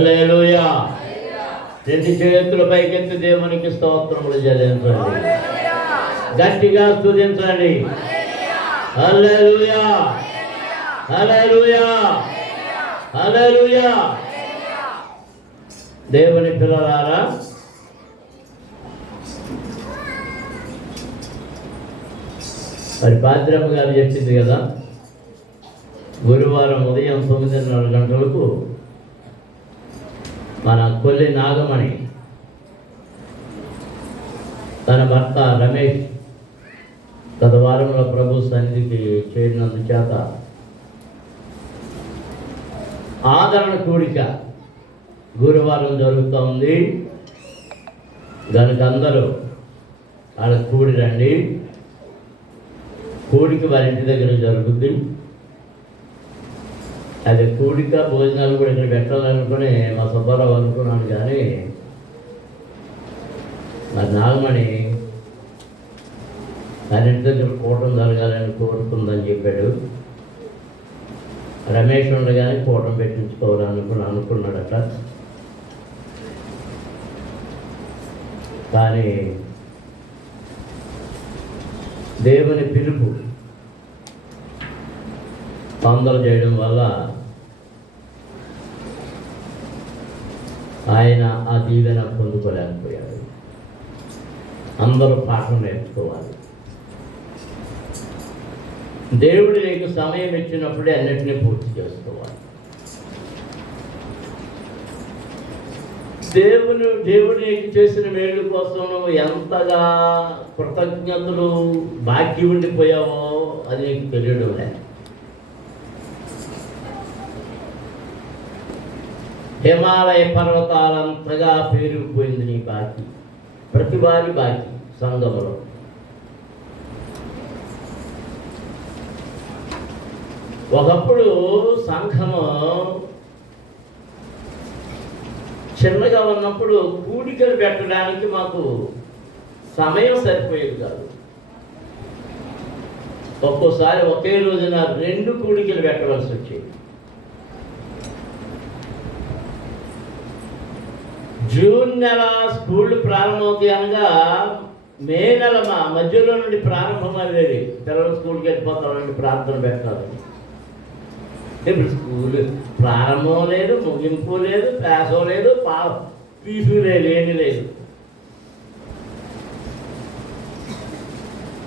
హల్లెలూయా. రెండు చేతుల పైకెత్తి దేవునికి స్తోత్రములు చెల్లించండి, గట్టిగా స్తుతించండి. హల్లెలూయా, హల్లెలూయా, హల్లెలూయా. దేవుని పిల్లలారా, మరి పాత్రమ్మ గారు చెప్పింది కదా, గురువారం ఉదయం 9:30 గంటలకు మన కొల్లి నాగమణి తన భర్త రమేష్ గత వారంలో ప్రభు సన్నిధికి చేరినందుచేత ఆదరణ కూడిక గురువారం జరుగుతూ ఉంది. దానికి అందరూ వాళ్ళ కూడి రండి. కూడికి వారి ఇంటి దగ్గర జరుగుద్ది. అది కూడిక భోజనాలు కూడా ఇక్కడ పెట్టాలనుకుని మా సుబ్బారావు అనుకున్నాను, కానీ మరి నాగమణి దాని ఇంటి దగ్గర కూటం జరగాలని కోరుకుందని చెప్పాడు. రమేష్ ఉండగానే కూటం పెట్టించుకోవాలని అనుకున్నాడట. కానీ దేవుని పిలుపు తొందర చేయడం వల్ల ఆయన ఆ దీవెన పొందుకోలేకపోయాడు. అందరూ పాఠం నేర్చుకోవాలి. దేవుడు నీకు సమయం ఇచ్చినప్పుడే అన్నిటినీ పూర్తి చేసుకోవాలి. దేవుడు నీకు చేసిన మేలు కోసం నువ్వు ఎంతగా కృతజ్ఞతలు బాకీ ఉండిపోయావో అది నీకు తెలియడం లేదు. హిమాలయ పర్వతాలంతగా పేరుకుపోయింది నీ బాకీ, ప్రతివారి బాకీ సంఘములో. ఒకప్పుడు సంఘము చిన్నగా ఉన్నప్పుడు కూడికలు పెట్టడానికి మాకు సమయం సరిపోయేది కాదు. ఒక్కోసారి ఒకే రోజున 2 కూడికలు పెట్టవలసి వచ్చేది. జూన్ నెల స్కూళ్ళు ప్రారంభమవుతాయి అనగా మే నెల మధ్యలో నుండి ప్రారంభమయ్యేది. పిల్లలు స్కూల్కి వెళ్ళిపోతామండి, ప్రార్థన పెట్టాలి. ఇప్పుడు స్కూల్ ప్రారంభం లేదు, ముగింపు లేదు, ప్యాసో లేదు, ఫీజు లేదు, ఏమీ లేదు.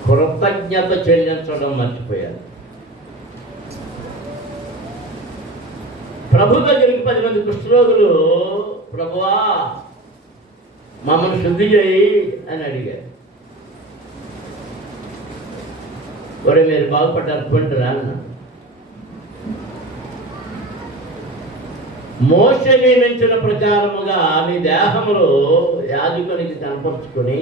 కృతజ్ఞత చెల్లించడం మర్చిపోయారు. ప్రభు దగ్గరికి 10 మంది కుష్ఠరోగులు, ప్రభువా మమ్మల్ని శుద్ధి చేయి అని అడిగారు. ఒరే మీరు బాగుపడ్డారు కొంటారా అన్న. మోషే నియమించిన ప్రకారముగా మీ దేహములో యాజకునికి కనపరుచుకొని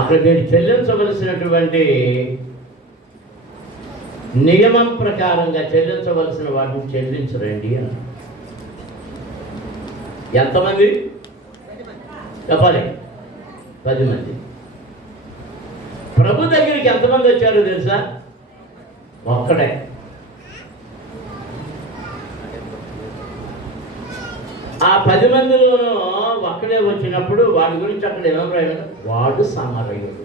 అక్కడ మీరు చెల్లించవలసినటువంటి నియమం ప్రకారంగా చెల్లించవలసిన వాటిని చెల్లించరండి అన్న. ఎంతమంది చెప్పాలి? 10 మంది. ప్రభు దగ్గరికి ఎంతమంది వచ్చారో తెలుసా? ఒక్కడే. ఆ 10 మందిలోనూ ఒక్కడే వచ్చినప్పుడు వాడి గురించి అక్కడ ఏమన్నాడు? వాడు సమరయుడు.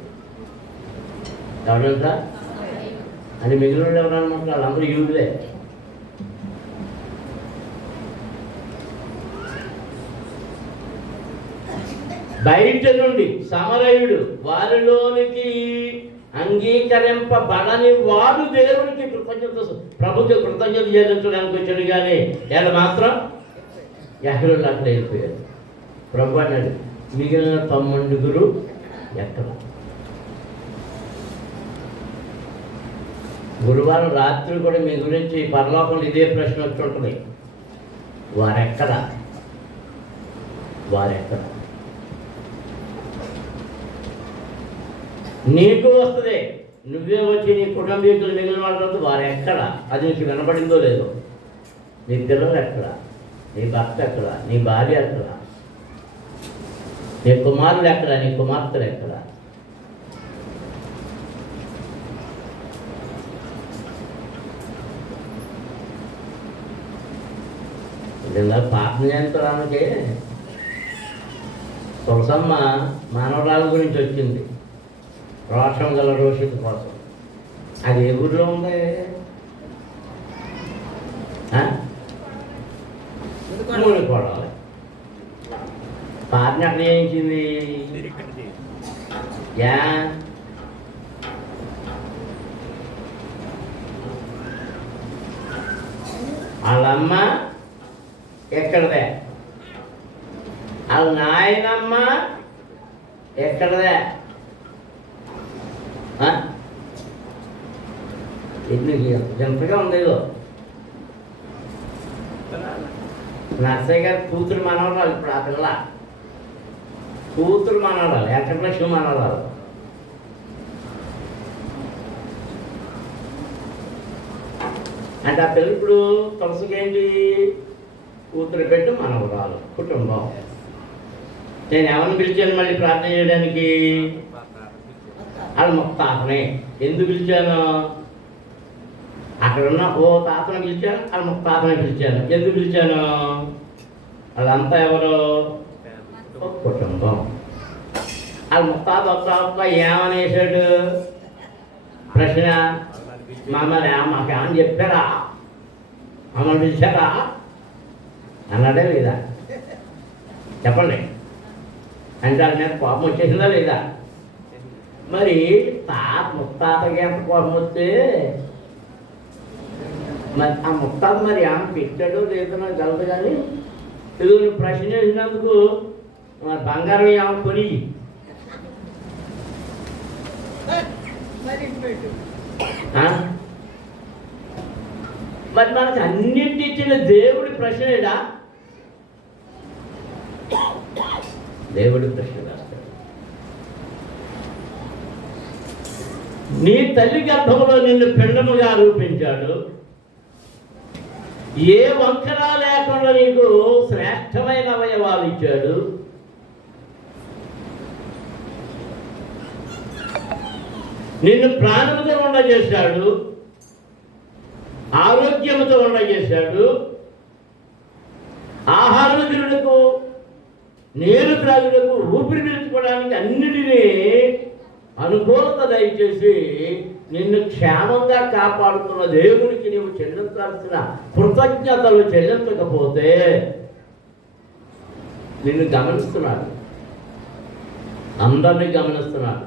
ఎవరంతా అని మిగిలిన ఎవరు అనమాట? వాళ్ళందరూ యూదులే. బయట నుండి సమరయుడు, వారిలోనికి అంగీకరింపబడని వాడు దేవునికి ప్రభుత్వ కృతజ్ఞత చెల్లించడానికి వచ్చాడు. కానీ వీళ్ళు మాత్రం ఎక్కడో అట్లా వెళ్ళిపోయారు. ప్రభు అన్నాడు, మిగిలిన 9 ఎక్కడ? గురువారం రాత్రి కూడా మీ గురించి పరలోకంలో ఇదే ప్రశ్న వచ్చి ఉంటుంది. వారెక్కడ? నీకు వస్తుంది, నువ్వే వచ్చి నీ కుటుంబీకులు మిగిలిన వాళ్ళతో వారెక్కడ? అది నీకు వినపడిందో లేదో. నీ పిల్లలు ఎక్కడ? నీ భర్త ఎక్కడ? నీ భార్య ఎక్కడ? నీ కుమారులు ఎక్కడ? నీ కుమార్తెలు ఎక్కడ? ఇలా ప్రార్థన చేయించడానికి తులసమ్మ మానవరాల గురించి వచ్చింది, రోషం గల రోషిత కోసం. అది ఏ ఊరిలో ఉంది? మూలికోడాలి. ప్రార్థన ఎక్కడ చేయించింది? యా వాళ్ళమ్మ ఎక్కడదే, వాళ్ళ నాయనమ్మ ఎక్కడదే. ఎంతగా ఉంది ఇదో నర్సయ్య గారు కూతురు మనవరాలు. ఇప్పుడు ఆ పిల్ల కూతురు మనవరాలు, వెంకటలక్ష్మి మనవరాలు. అంటే ఆ పిల్ల ఇప్పుడు తులసికేంటి? కూతురు పెట్టు మనవరాలు, కుటుంబం. నేను ఎవరిని పిలిచాను మళ్ళీ ప్రార్థన చేయడానికి? వాళ్ళ ముక్తాతనే. ఎందుకు పిలిచాను? అక్కడున్న ఓ తాతను పిలిచాను, వాళ్ళ ముక్తాతనే పిలిచాను. ఎందుకు పిలిచాను? వాళ్ళంతా ఎవరు? కుటుంబం. వాళ్ళ ముక్తాత వస్తా ఏమనేసాడు? ప్రశ్న, మమ్మల్ని మాకేమని చెప్పారా? మమ్మల్ని పిలిచారా అన్నాడే లేదా? చెప్పండి. అంటే వాళ్ళ మీద కోపం వచ్చేసిందా లేదా? మరి ముత్తాతకి ఎంత కోపం వస్తే మరి ఆ ముత్తాత మరి ఆమె పెట్టాడో లేదో నాకు తెలదు. కానీ ఇది ప్రశ్న వేసినందుకు మరి బంగారం ఏమో కొని మరి మనకు అన్నింటి ఇచ్చిన దేవుడి ప్రశ్నేడా? దేవుడి ప్రశ్న వేస్తాడు. నీ తల్లి గర్భంలో నిన్ను పిండముగా రూపించాడు. ఏ వంకరా లేకుండా నీకు శ్రేష్టమైన అవయవాలు ఇచ్చాడు. నిన్ను ప్రాణముతో ఉండజేశాడు, ఆరోగ్యముతో ఉండజేశాడు. ఆహారం తినడకు, నీరు త్రాగుటకు, ఊపిరి పీల్చుకోవడానికి అన్నిటినీ అనుకూలత దయచేసి నిన్ను క్షేమంగా కాపాడుతున్న దేవుడికి నీవు చెల్లించాల్సిన కృతజ్ఞతలు చెల్లించకపోతే నిన్ను గమనిస్తున్నాడు, అందరినీ గమనిస్తున్నాడు.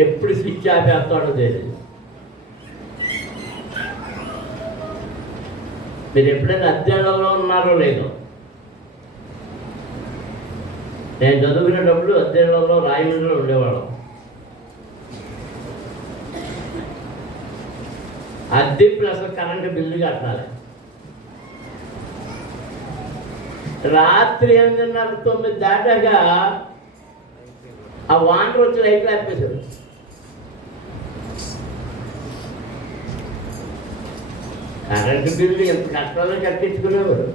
ఎప్పుడు స్విచ్ ఆపేస్తాడో తెలియదు. మీరు ఎప్పుడైనా అధ్యయనంలో ఉన్నారో లేదో? నేను చదువుకునేటప్పుడు అధ్యయనంలో రాయమండ్రిలో ఉండేవాళ్ళం. అద్దె ప్లస్ కరెంటు బిల్లు కట్టాలి. రాత్రి 8:30, 9 దాటాక ఆ వాంటర్ వచ్చి లైట్లు ఆపేశారు. కరెంటు బిల్లు ఎంత కష్టాల్లో కట్టించుకునేవారు.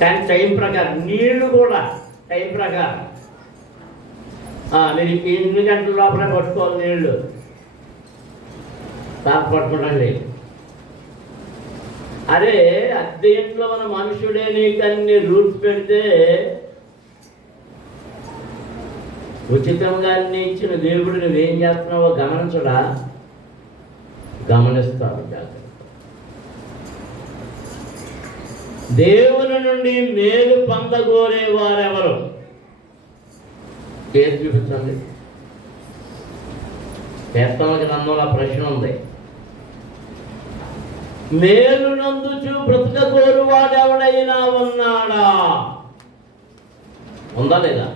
కానీ టైం ప్రకారం నీళ్లు కూడా టైం ప్రకారం మీరు 8 గంటల లోపల పట్టుకోవాలి నీళ్లు. పట్టుకోండి. అదే అద్దె ఇంట్లో మన మనుషుడే నీకు అన్ని రూల్స్ పెడితే ఉచితంగా అన్ని ఇచ్చిన దేవుడు నువ్వేం చేస్తున్నావో గమనించడా? గమనిస్తాడు. దేవుని నుండి మేలు పొందగోరే వారెవరు? ఏది చూపించండి. కీర్తనల గ్రంథంలో ప్రశ్న ఉంది. మేలు నందుచు బ్రతుకగోరు వాడెవడైనా ఉన్నాడా? ఉందా లేదా?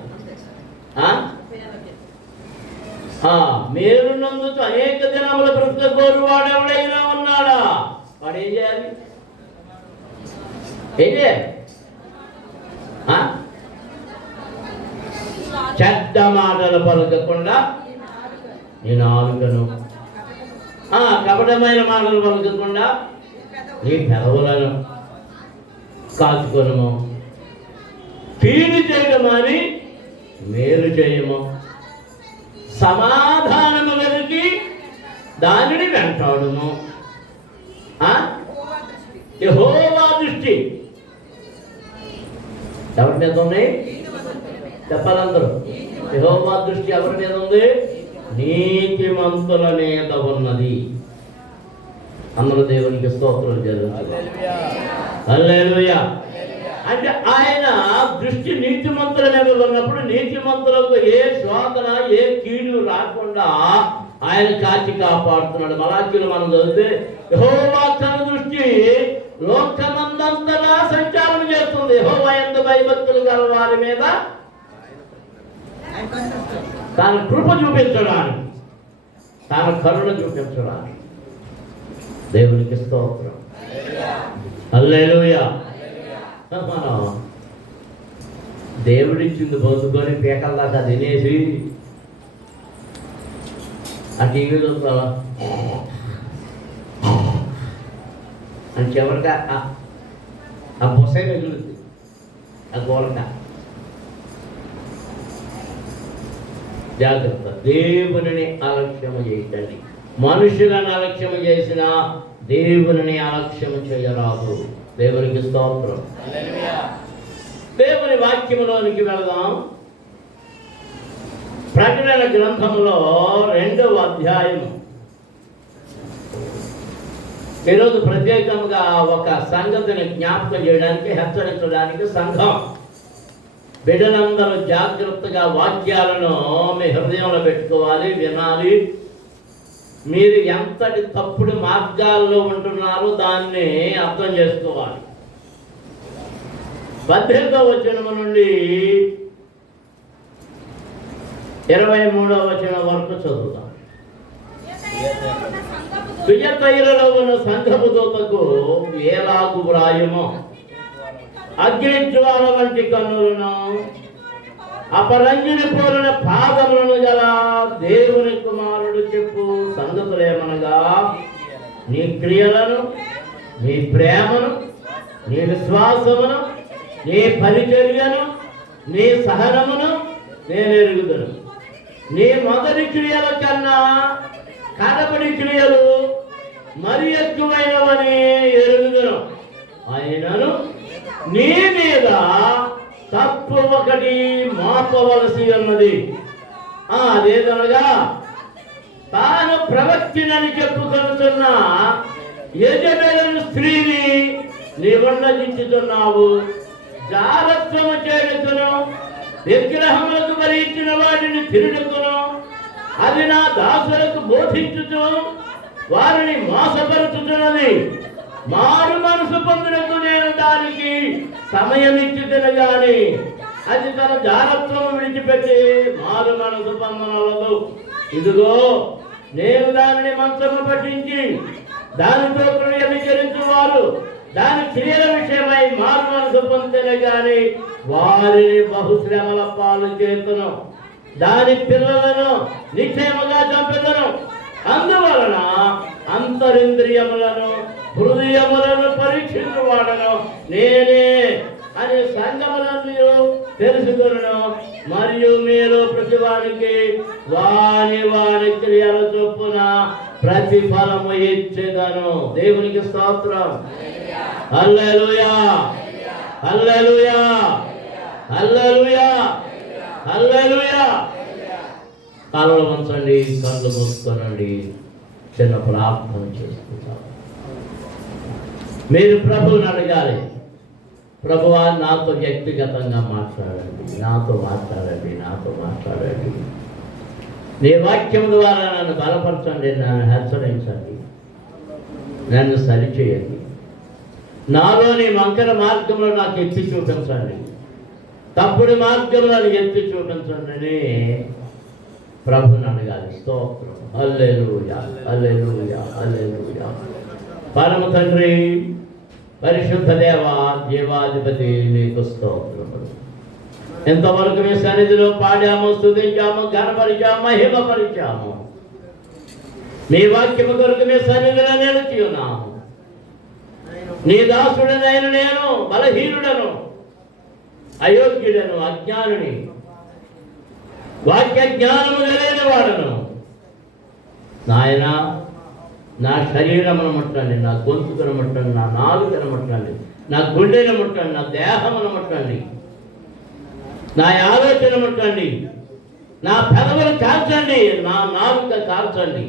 మేలు నందుచు అనేక దినముల బ్రతుకగోరు వాడెవడైనా ఉన్నాడా? వాడు ఏం చేయాలి? ఏం చేయాలి? చెడ్డ మాటలు పలకకుండా నీ నాలుకను, కపటమైన మాటలు పలకకుండా నీ పెదవులను కాచుకొనుము. కీడు చేయడం అని మేలు చేయము. సమాధానము వెతికి దానిని వెంటాడుము. యెహోవా దృష్టి ఎవరి మీద ఉంది? చెప్పాలందరూ. యెహోవా దృష్టి ఎవరి మీద ఉంది? నీతిమంతుల మీద ఉన్నది. అందరూ దేవునికి స్తోత్రం జరుగుతుంది. హల్లెలూయా. అంటే ఆయన దృష్టి నీతిమంతుల మీద ఉన్నప్పుడు నీతిమంతులకు ఏ శోధన ఏ కీడు రాకుండా ఆయన కాచి కాపాడుతున్నాడు. మలాకీలో మనం చదివితే యెహోవా తన దృష్టి లోకమందంతటా సంచారం చేస్తుంది. యెహోవా యందు భయభక్తులు గల వారి మీద తన కృప చూపించడానికి, తన కరుణ చూపించడానికి. దేవునికి స్తోత్రం. హల్లెలూయా. మనం దేవుడిచ్చింది పొందుకొని పీకల దాకా తినేసి ఆ టీవీ చూస్తావా అని చివరిగా ఆ బొసై మిగులుతుంది, ఆ గోలక. జాగ్రత్త. దేవుని అలక్ష్యము చేయకండి. మనుషులను అలక్ష్యము చేసిన దేవుని అలక్ష్యము చేయరాదు. దేవునికి స్తోత్రం. దేవుని వాక్యములోనికి వెళదాం. ప్రకటన గ్రంథంలో 2వ అధ్యాయం. ఈరోజు ప్రత్యేకంగా ఒక సంగతిని జ్ఞాపకం చేయడానికి, హెచ్చరించడానికి సంఘం బిడ్డలందరూ జాగ్రత్తగా వాక్యాలను మీ హృదయంలో పెట్టుకోవాలి, వినాలి. మీరు ఎంతటి తప్పుడు మార్గాల్లో ఉంటున్నారో దాన్ని అర్థం చేసుకోవాలి. 18వ వచనం నుండి 23వ వచనం వరకు చదువుతాం. తుయతైరలో ఉన్న సంఘపు దూతకు ఏలాగు వ్రాయమో, అగ్నిజ్వాల వంటి కన్నులను, అపరంజిని పోలిన పాదములను గల దేవుని కుమారుడు చెప్పు సంగతులేమనగా, నీ క్రియలను, నీ ప్రేమను, నీ విశ్వాసమును, నీ పరిచర్యను, నీ సహనమును నేను ఎరుగుదును. నీ మొదటి క్రియల కన్నా కడపడి క్రియలు మరి ఎక్కువైనవని ఎరుగుదును. అయినను నీ మీద తప్పు ఒకటి మోపవలసి ఉన్నది. అదేదనగా, తాను ప్రవక్తినని చెప్పుకొనుతున్న యెజెబెలు స్త్రీని నీవుండగించుతున్నావు. జారత్వము చేయుటకును, విగ్రహములకు బలి ఇచ్చిన వాటిని తిరుగుటకును, అది నా దాసులకు బోధించుతూ వారిని మోసపరుచుతున్నది. మారు మనసు పొందినకు నేను దానికి సమయం ఇచ్చితిని గాని అది తన జారత్వం విడిచిపెట్టి మారు మనసు పొందనలదు. ఇదిగో నేను దానిని మంచము పట్టించి దానితో వ్యభిచరించు వారు దాని క్రియల విషయమై మారు మనసు పొందిన గాని వారిని బహుశ్రమల పాలు చేతును, దాని పిల్లలను నిశ్చయముగా చంపెదను. అందువలన అంతరింద్రియములను హృదయములను పరీక్షించువాడను నేనే అని సంగములను తెలుసుకొనును. మరియు మీరు ప్రతివానికి వాని క్రియల చొప్పున ప్రతిఫలము ఇచ్చేదను. దేవునికి స్తోత్రం. హల్లెలూయా, హల్లెలూయా, హల్లెలూయా, హల్లెలూయా. కాళ్ళు వంచండి, కళ్ళు మూసుకోనండి. చిన్న ప్రార్థన చేసుకుంటాం. మీరు ప్రభువుని అడగాలి, ప్రభువా నాతో వ్యక్తిగతంగా మాట్లాడండి, నాతో మాట్లాడండి, నాతో మాట్లాడండి. నీ వాక్యం ద్వారా నన్ను బలపరచండి, నన్ను హెచ్చరించండి, నన్ను సరిచేయండి. నాలోని వంకర మార్గంలో నాకు ఎత్తి చూపించండి, తప్పుడు మార్గంలో ఎత్తి చూపించండి అని ప్రభుని అడగాలి. స్తోత్రం. హల్లెలూయా, హల్లెలూయా, హల్లెలూయా. పరమ తండ్రి, పరిశుద్ధ దేవ, జీవాధిపతి నీకు స్తోత్రములు. ఎంతవరకు మీ సన్నిధిలో పాడాము, స్తుతించాము, ఘనపరిచాము, మహిమపరిచాము. మీ వాక్యము కొరకు మీ సన్నిధిలో నిలిచి ఉన్నాము. నీ దాసుడనైన నేను బలహీనుడను, అయోగ్యుడను, అజ్ఞానుని, వాక్య జ్ఞానము లేని వాడను. నాయన, నా శరీరమును ముట్టండి, నా గొంతుకును ముట్టండి, నా నాలుకను ముట్టండి, నా గుండెను ముట్టండి, నా దేహమును ముట్టండి, నా ఆలోచన ముట్టండి, నా పెదవులు కాల్చండి, నా నాలుక కాల్చండి,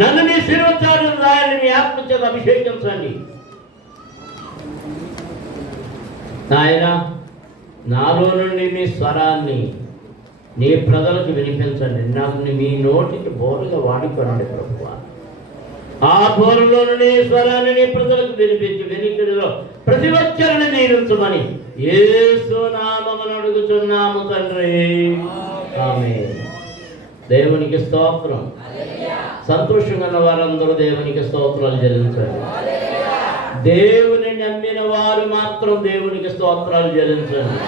నన్ను మీ శిరోచారులు రాయని మీ ఆత్మచేత అభిషేకించండి. నాయన, నాలో నుండి మీ స్వరాన్ని నీ ప్రజలకు వినిపించండి. నాకు మీ నోటికి బోరుగా వాడుకోనండి ప్రభువా. ఆ బోరులో నుండి స్వరాన్ని నీ ప్రజలకు వినిపించి వెనుకడిలో ప్రతి ఒక్కరిని దీవించమని యేసు నామమున అడుగుచున్నాము తండ్రి, ఆమేన్. దేవునికి స్తోత్రం. సంతోషంగా ఉన్న వారందరూ దేవునికి స్తోత్రాలు చెల్లించండి. దేవుని నమ్మిన వారు మాత్రం దేవునికి స్తోత్రాలు చెల్లించండి.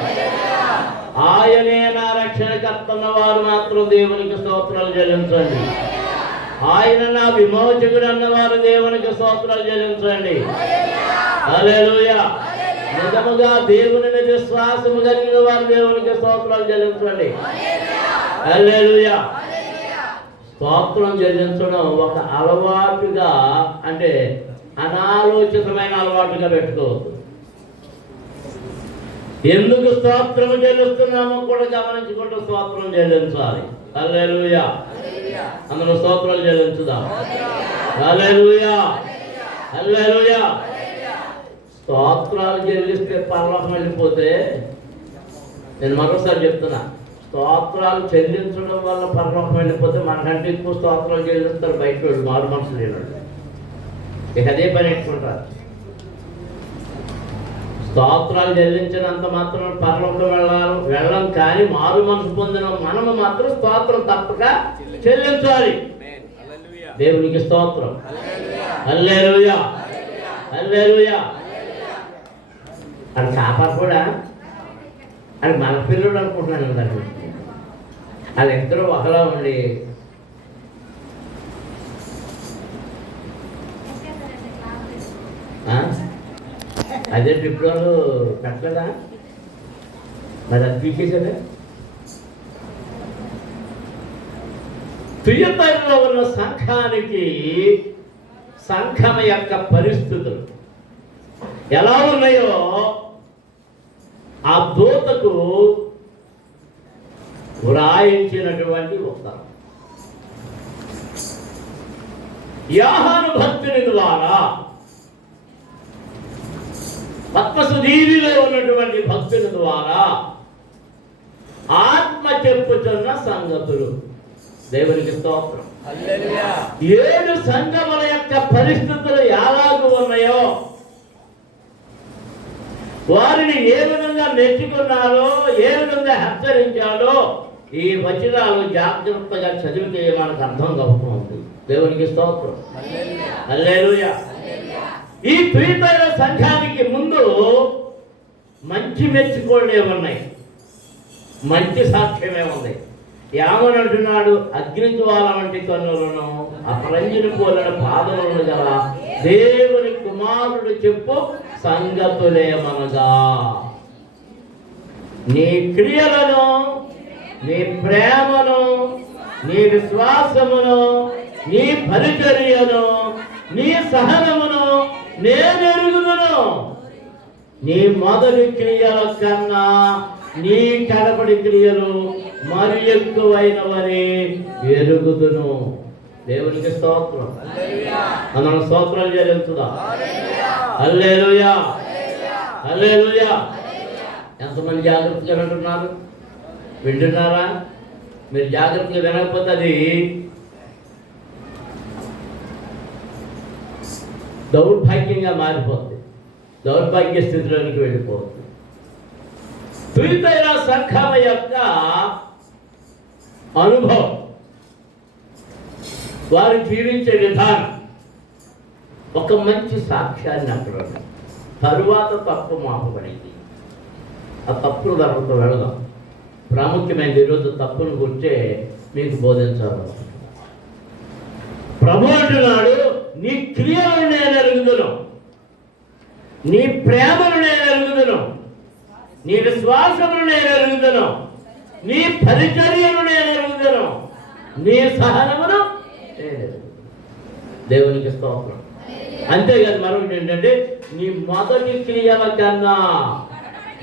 ఆయనే నా రక్షణకర్త అన్న వారు మాత్రం దేవునికి స్తోత్రాలు చెల్లించండి. ఆయన నా విమోచకుడు అన్నవారు దేవునికి స్తోత్రాలు చెల్లించండి. హల్లెలూయా. నిజముగా దేవుని మీద విశ్వాసము కలిగిన వారు దేవునికి స్తోత్రాలు చెల్లించండి. హల్లెలూయా. స్తోత్రం చెల్లించడం ఒక అలవాటుగా, అంటే అనాలోచితమైన అలవాటుగా పెట్టుకోవద్దు. ఎందుకు స్తోత్రం చెల్లిస్తున్నామో కూడా గమనించుకుంటూ స్తోత్రం చెల్లించాలి. హల్లెలూయా. అందులో స్తోత్రాలు చెల్లించుదాం. హల్లెలూయా, హల్లెలూయా. స్తోత్రాలు చెల్లిస్తే పరలోకం వెళ్ళిపోతే, నేను మరోసారి చెప్తున్నా, స్తోత్రాలు చెల్లించడం వల్ల పరలోకం వెళ్ళిపోతే మనకంటే ఎక్కువ స్తోత్రాలు చెల్లిస్తారు బయట వాళ్ళు, మారు మనసు లేనాడు. ఇక అదే పని పెట్టుకుంటారు. స్తోత్రాలు చెల్లించినంత మాత్రం పరలోకం వెళ్ళం, కానీ మారు మనసు పొందిన మనము మాత్రం స్తోత్రం తప్పక చెల్లించాలి. దేవునికి స్తోత్రం. హల్లెలూయా, హల్లెలూయా. అది కాపాడు కూడా, అది మన పిల్లలు అనుకుంటున్నాను కదండి. అది ఎంతో ఒకలా ఉండి అదే ట్రిప్లో పెట్టలేదా, మరి అది పీకేసారా? తుయతైలో ఉన్న సంఘానికి సంఘం యొక్క పరిస్థితులు ఎలా ఉన్నాయో ఆ దూతకు వ్రాయించినటువంటి ఉత్తరం యోహాను భక్తుని ద్వారా, పద్మసుధీవిలో ఉన్నటువంటి భక్తుని ద్వారా ఆత్మ చెప్పుచున్న సంగతులు. దేవునికి స్తోత్రం. 7 సంఘముల యొక్క పరిస్థితులు ఎలాగూ ఉన్నాయో, వారిని ఏ విధంగా మెచ్చుకున్నారో, ఏ విధంగా హెచ్చరించాడో ఈ వచనాలు జాగ్రత్తగా చదివితే మనకు అర్థం అవుతుంది. దేవునికి స్తోత్రం. హల్లెలూయా. ఈ తుయతైర సంఘానికి ముందు మంచి మెచ్చుకోళ్ళే ఉన్నాయి, మంచి సాక్ష్యమే ఉంది. ఏమని అంటున్నాడు? అగ్నిజ్వాల వంటి కన్నులను, అపరంజిని పోలిన పాదములను గల దేవుని కుమారుడు చెప్పు సంగతులేమనగా, నీ క్రియలను, నీ ప్రేమను, నీ విశ్వాసమును, నీ పరిచర్యను, నీ సహనమును నేను ఎరుగుదును. నీ మొదటి క్రియల కన్నా నీ కడపడి క్రియలు మరి ఎక్కువైనవని ఎరుగుదును. దేవునికి స్తోత్రం. మనం స్తోత్రాలు చెల్లించుదా. హల్లెలూయా, హల్లెలూయా. ఎంతమంది జాగ్రత్తగా వింటున్నారు? వింటున్నారా? మీరు జాగ్రత్తగా వినకపోతే అది దౌర్భాగ్యంగా మారిపోతుంది, దౌర్భాగ్య స్థితిలోనికి వెళ్ళిపోతుంది. తుయతైర సంఘం యొక్క అనుభవం, వారు జీవించే విధానం ఒక మంచి సాక్ష్యాన్ని అక్కడ తరువాత తప్పు మాపబడింది. ఆ తప్పును తర్వాత వెళదాం. ప్రాముఖ్యమైన ఈరోజు తప్పును గుర్తే మీకు బోధించాలి. ప్రభు అంటున్నాడు, నీ క్రియలను నేను ఎరుగుదును, నీ ప్రేమను నేను ఎరుగుదును, నీ విశ్వాసమును నేను ఎరుగుదును, నీ పరిచర్యను నేను ఎరుగుదును, నీ సహనమును నేను ఎరుగుదును. దేవునికి స్తోత్రం. అంతేకాదు మరొకటి ఏంటంటే నీ మొదటి క్రియల కన్నా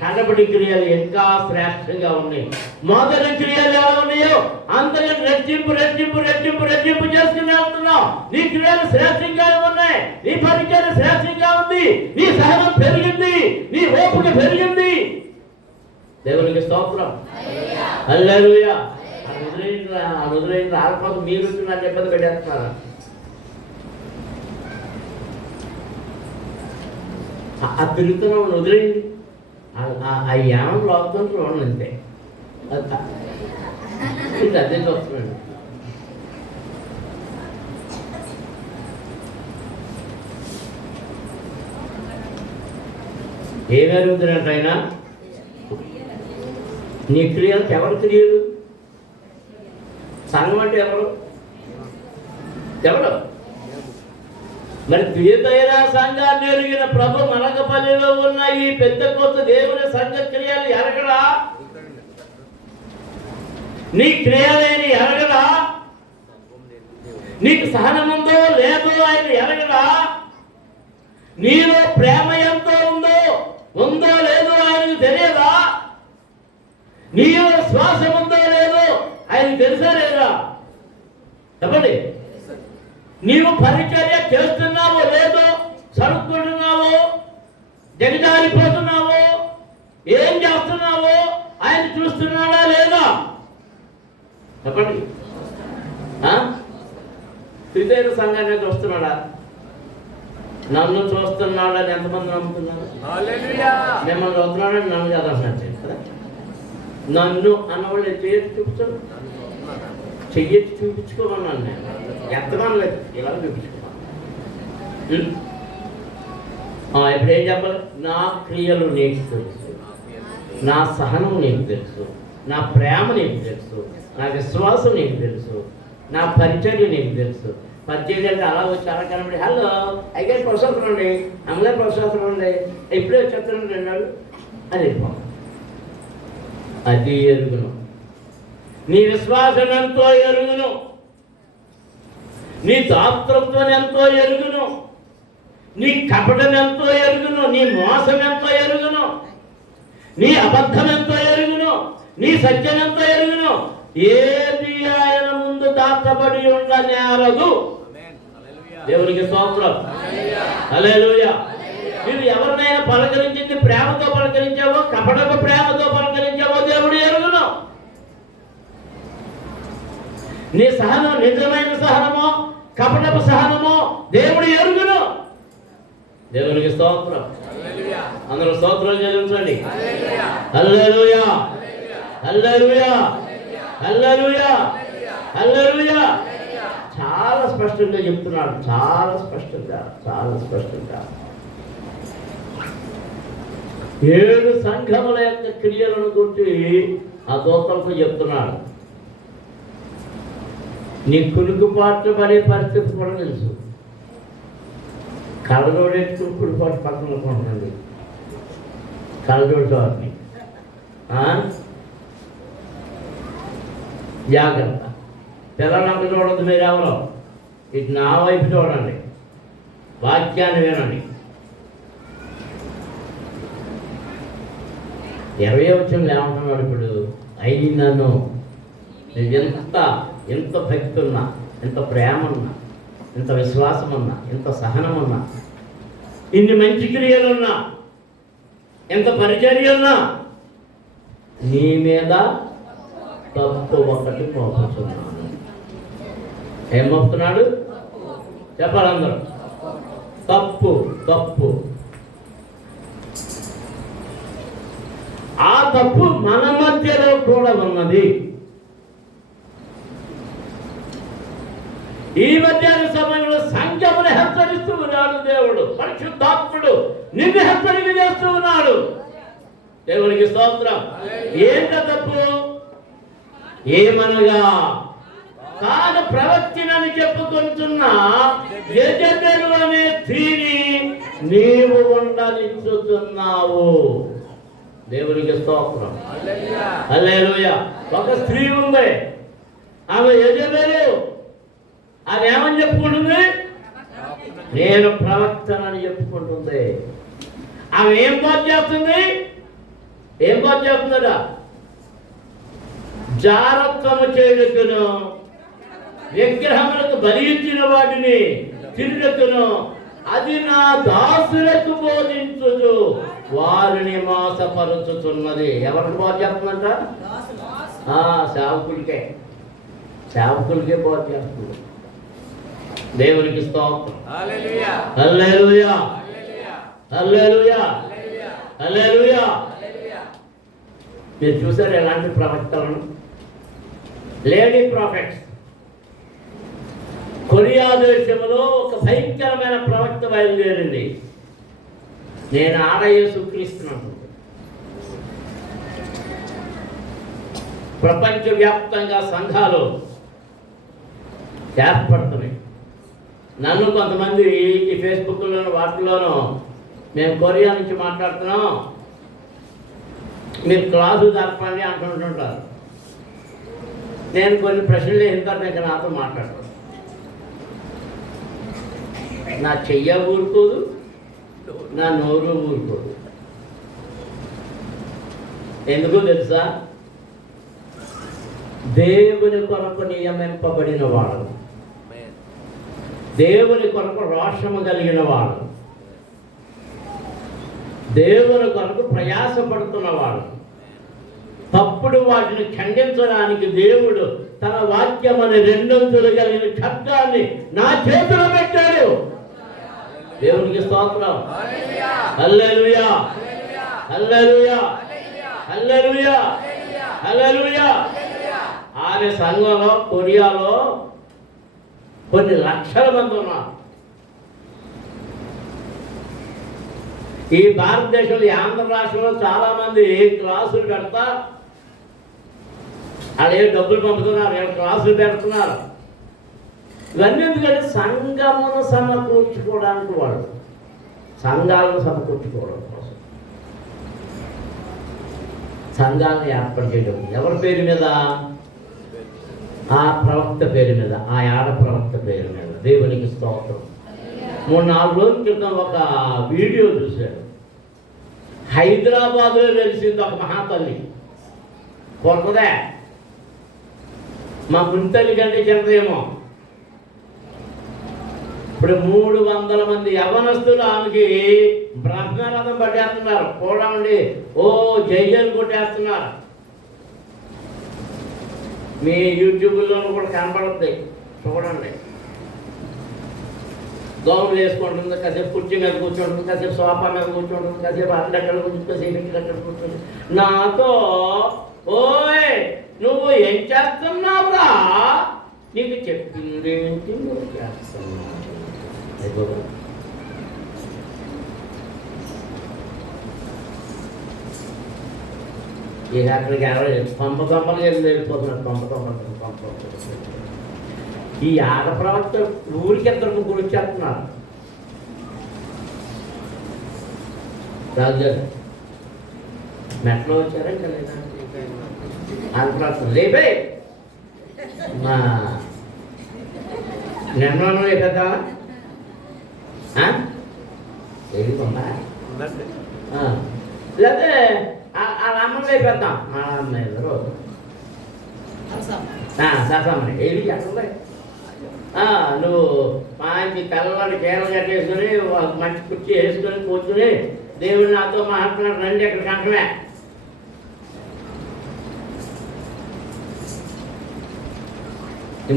కడపటి క్రియలు ఇంకా శ్రేష్టంగా ఉన్నాయి. మొదటి క్రియలు ఎలా ఉన్నాయో అంతకంటే రెట్టింపు రెట్టింపు రెట్టింపు రెట్టింపు చేసుకుని వెళ్తున్నావు. నీ క్రియలు శ్రేష్టంగా ఉన్నాయి, నీ పరిచయం శ్రేష్టంగా ఉంది, నీ సహనం పెరిగింది, నీ ఓపిక పెరిగింది. దేవునికి స్తోత్రం. హల్లెలూయా. వదిలేయండి ఆడపోతే మీరు నాకు ఇబ్బంది పెట్టేస్తున్నారు. ఆ తిరుగుతున్నాం వదిలేయండి. ఆ యానం లోపల చూడండి అంతే. అదే చూస్తున్నాడు. ఏమి అడుగుతున్నట్టు ఆయన నీ క్రియలకు ఎవరు క్రియలు? సంఘం అంటే ఎవరు? మరి తీర్థైన సంఘాన్ని ఎరిగిన ప్రభు మలకపల్లిలో ఉన్న ఈ పెద్దకొత్త దేవుని సంఘ క్రియలు ఎరగడా? నీ క్రియలేని ఎరగడా? నీకు సహనముందో లేదో ఆయన ఎరగడా? నీలో ప్రేమ ఎంతో ఉందో లేదో ఆయనకు తెలియదా? నీలో శ్వాసం ఉందో లేదో ఆయనకు తెలుసా లేదా? చెప్పండి. నీవు పరిచర్య చేస్తున్నావో లేదో, చదువుకుంటున్నావో, జగజారిపోతున్నావో, ఏం చేస్తున్నావో ఆయన చూస్తున్నాడా లేదా? చెప్పండి. క్రితైన సంఘాన్ని చూస్తున్నాడా? నన్ను చూస్తున్నాడని ఎంతమంది నమ్ముతున్నారు? మిమ్మల్ని చూస్తున్నాడని నన్ను చదవచ్చినట్టు కదా. నన్ను అన్నవాళ్ళు చేయొచ్చు చూపుతాడు, చెయ్యొచ్చు చూపించుకోమన్నాను నేను. ఎంతమంది లేదు ఇలా చూపించుకోమన్నాను. ఇప్పుడు ఏం చెప్పాలి? నా క్రియలు నీకు తెలుసు, నా సహనం నీకు తెలుసు, నా ప్రేమ నీకు తెలుసు, నా విశ్వాసం నీకు తెలుసు, నా పరిచర్య నీకు తెలుసు. పరిచర్య అంటే అలా వచ్చి అలా కనబడి హలో అయ్యారు ప్రశాంతం అండి, అమ్మగారు ప్రశాంతం అండి, ఇప్పుడే వచ్చేస్తున్నాడు అన్నాడు అది అది ఎరుగును. నీ విశ్వాసం ఎంతో ఎరుగును, నీ దాతృత్వం ఎంతో ఎరుగును, నీ కపటం ఎంతో ఎరుగును, నీ మోసం ఎంతో ఎరుగును, నీ అబద్ధం ఎంతో ఎరుగును, నీ సత్యం ఎంతో ఎరుగును. ఏది ఆయన ముందు దాచబడి ఉండనేరదు. దేవునికి స్తోత్రం. హల్లెలూయా. మీరు ఎవరినైనా పలకరించింది ప్రేమతో పలకరించావో, కపటపు ప్రేమతో పలకరించావో దేవుడు ఎరుగును. నీ సహనం నిజమైన సహనమో కపటపు సహనమో దేవుడు ఎరుగును. దేవునికి స్తోత్రం. అందరూ స్తోత్రాలు చెల్లించండి. హల్లెలూయా, హల్లెలూయా, హల్లెలూయా, హల్లెలూయా. చాలా స్పష్టంగా చెప్తున్నాడు, చాలా స్పష్టంగా, చాలా స్పష్టంగా. 7 సంఘముల యొక్క క్రియలను గురించి ఆ దూతలతో చెప్తున్నాడు. నీ కులుకుపాట్లు పడే పరిస్థితి కూడా తెలుసు. కళ్ళజోడెట్టుకుని కులుపాటు పక్కన కొంటుంది, కళ్ళజోడు వారిని జాగ్రత్త. పిల్లలంతా చూడద్దు మీరు ఎవరో, ఇటు నా వైపు చూడండి, వాక్యాన్ని వినండి. 20వ వచనంలో ఏమంటున్నాడు? ఇప్పుడు అయినను ఎంత భక్తి ఉన్నా, ఎంత ప్రేమ ఉన్నా, ఎంత విశ్వాసం ఉన్నా, ఎంత సహనం ఉన్నా, ఇన్ని మంచి క్రియలున్నా, ఎంత పరిచర్య ఉన్నా, నీ మీద తప్పు ఒకటి మోపుతున్నాను. ఏం మోపుతున్నాడు? చెప్పాలి అందరూ. తప్పు. తప్పు. ఆ తప్పు మన మధ్యలో కూడా ఉన్నది. ఈ మధ్యాహ్న సమయంలో సంఖ్యమును హెచ్చరిస్తూ ఉన్నాడు దేవుడు. పరిశుద్ధాత్ముడు నిన్ను హెచ్చరిక చేస్తూ ఉన్నాడు. దేవునికి స్తోత్రం. ఏంట తప్పు? ఏమనగా తాను ప్రవక్తినని చెప్పుకుంటున్న యెజెబెలు అనే స్త్రీని నీవు ఉండనిచ్చుతున్నావు. దేవునికి స్తోత్రం. హల్లెలూయా. ఒక స్త్రీ ఉంది, ఆమె యెజెబెలు. ఆమె ఏమని చెప్పుకుంటుంది? నేను ప్రవక్తనని చెప్పుకుంటుంది. ఆమె ఏం బాధ చేస్తుంది? ఏం బాధ చేస్తుందట? జారత్వము చేయుటకును విగ్రహములకు బలి ఇచ్చిన వాటిని తిరుగుటకును అది నా దాసులకు బోధించుదు, వారిని మోసపరుచుతున్నది. ఎవరికి బోధ చేస్తుందంట? సేవకులకే. సేవకులకే బోధ చేస్తుంది. దేవునికి స్తోత్రం. హల్లెలూయా, హల్లెలూయా, హల్లెలూయా, హల్లెలూయా. మీరు చూసారు ఎలాంటి ప్రవక్తలను? Lady profits. కొరియా దేశంలో ఒక భయంకరమైన ప్రవక్త బయలుదేరింది. నేను యేసుక్రీస్తును. ప్రపంచవ్యాప్తంగా సంఘాలు ఏర్పడుతున్నాయి. నన్ను కొంతమంది ఈ ఫేస్బుక్లోనూ వాటిలోనూ మేము కొరియా నుంచి మాట్లాడుతున్నాం, మీరు క్లాసు జరపండి అంటుంటుంటారు. నేను కొన్ని ప్రశ్నలు వేసిన తర్వాత నాతో మాట్లాడతాను. నా చెయ్య ఊరుకోదు, నా నోరు ఊరుకోదు. ఎందుకు తెలుసా? దేవుని కొరకు నియమింపబడిన వాడు, దేవుని కొరకు రోషము కలిగిన వాడు, దేవుని కొరకు ప్రయాసపడుతున్నవాడు, తప్పుడు వాటిని ఖండించడానికి దేవుడు తన వాక్యమని రెండొంతులు కలిగిన ఖడ్గాన్ని నా చేతిలో పెట్టాడు. దేవునికి స్తోత్రం. హల్లెలూయా, హల్లెలూయా, హల్లెలూయా, హల్లెలూయా. ఆమె సంఘంలో కొరియాలో కొన్ని లక్షల మంది ఉన్నారు. ఈ భారతదేశంలో ఆంధ్ర రాష్ట్రంలో చాలా మంది క్లాసులు పెడతా, వాళ్ళు ఏం డబ్బులు పంపుతున్నారు, ఏం క్లాసులు పెడుతున్నారు. ఇవన్నీ ఎందుకంటే సంఘమును సమకూర్చుకోవడానికి, వాళ్ళు సంఘాలను సమకూర్చుకోవడం కోసం సంఘాలను ఏర్పాటు చేయడం. ఎవరి పేరు మీద? ఆ ప్రవక్త పేరు మీద, ఆ ఆడ ప్రవక్త పేరు మీద. దేవునికి స్తోత్రం. 3-4 రోజుల క్రితం ఒక వీడియో చూశాడు. హైదరాబాద్లో వెలిసింది ఒక మహాతల్లి. కొత్తదే, మా గుంతల్లి కంటే చిన్నదేమో. ఇప్పుడు 300 మంది యవనస్తులు ఆమెకి బ్రహ్మరథం పట్టేస్తున్నారు. కూడా ఉండి ఓ జైలు కొట్టేస్తున్నారు. మీ యూట్యూబ్లోనూ కూడా కనపడుతుంది, చూడండి. గౌన్లు వేసుకుంటుంది, కాసేపు కుర్చీ మీద కూర్చుంటుంది, కాసేపు సోఫా మీద కూర్చుంటుంది, కాసేపు అక్కడ కూర్చుంటుంది, కాసేపు ఇక్కడ కూర్చుంటుంది. నాతో ఓయ్ నువ్వు ఏం చేస్తున్నావురా, నీకు చెప్పిందేంటి నువ్వు చేస్తున్నావు. ఇక అక్కడికి ఎవరు పంపలు వెళ్ళిపోతున్నారు. పంప ఈ ఆడ ప్రవక్త ఊరికి 2-3 వచ్చేస్తున్నారు. రాజు మెట్లో వచ్చారా? ఇంకా లేదా? ఆడ లేపే మా నిర్మాణం లేపేద్దామా? వెళ్ళిపోమ్మా, లేకపోతే ఆ అమ్మని లేపేద్దాం. మా అమ్మ రోజు శాసమ్మని వెళ్ళి ఎక్కడ నువ్వు మంచి తెల్లవాడి చీరలు కట్టేసుకుని మంచి కుర్చీ వేసుకొని కూర్చుని దేవుడు నాతో మాట్లాడుతున్నాడు, రండి ఎక్కడ కంటమే.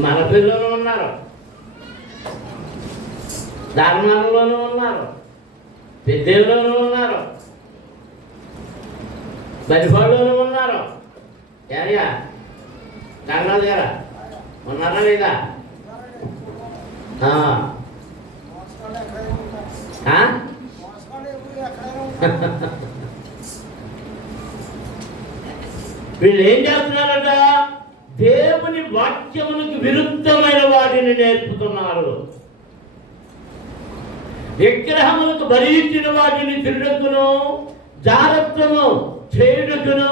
మన పిల్లలోనూ ఉన్నారు, ధర్మంలోనూ ఉన్నారు, పెద్దలోనూ ఉన్నారు, బలిపాడులోనూ ఉన్నారు. ఏరియా గంగరాజు గారా ఉన్నారా లేదా? వీళ్ళు ఏం చేస్తున్నారట? దేవుని వాక్యములకు విరుద్ధమైన వాటిని నేర్పుతున్నారు. విగ్రహములకు బలి ఇచ్చిన వాటిని తిరుగును, జాగ్రత్తను చేయుటకును